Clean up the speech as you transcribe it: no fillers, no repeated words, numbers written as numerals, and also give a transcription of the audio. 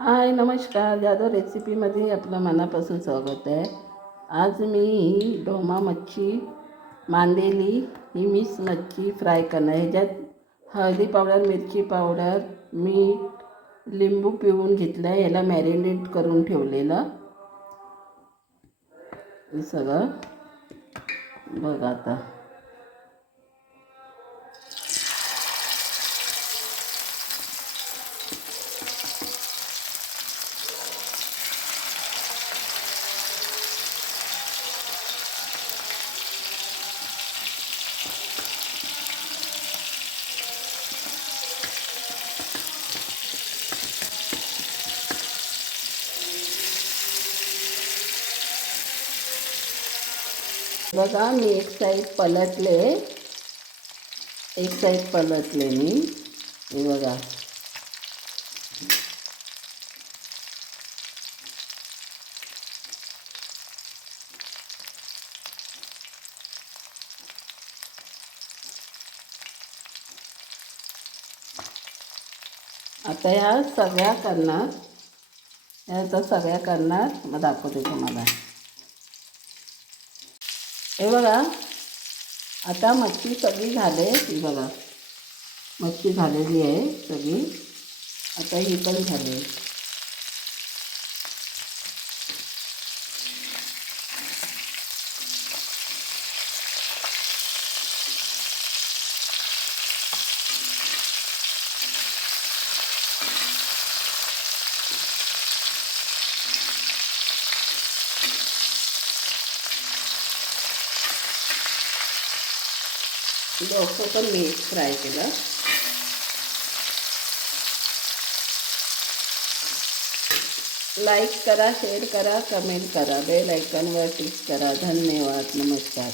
हाय नमस्कार, जाधव रेसिपीमध्ये आपलं मनापासून स्वागत आहे. आज मी ढोमा मच्छी मांदेली ही मिक्स मच्छी फ्राय करणार. ह्याच्यात हळदी पावडर, मिरची पावडर, मीठ, लिंबू पिळून घेतलं आहे. याला मॅरिनेट करून ठेवलेलं हे सगळं बघा. आता बघा, मी एक साईड पलटले मी. हे बघा, आता ह्या सगळ्या करणार. मग दाखवते तुम्हाला. हे बघा, आता मच्छी सगळी झाले. ही बघा, मच्छी झालेली आहे सगळी. आता ही पण झाली. डोकं पण मी फ्राय केलं. लाईक करा, शेअर करा, कमेंट करा, बेल आयकॉनवर क्लिक करा. धन्यवाद. नमस्कार.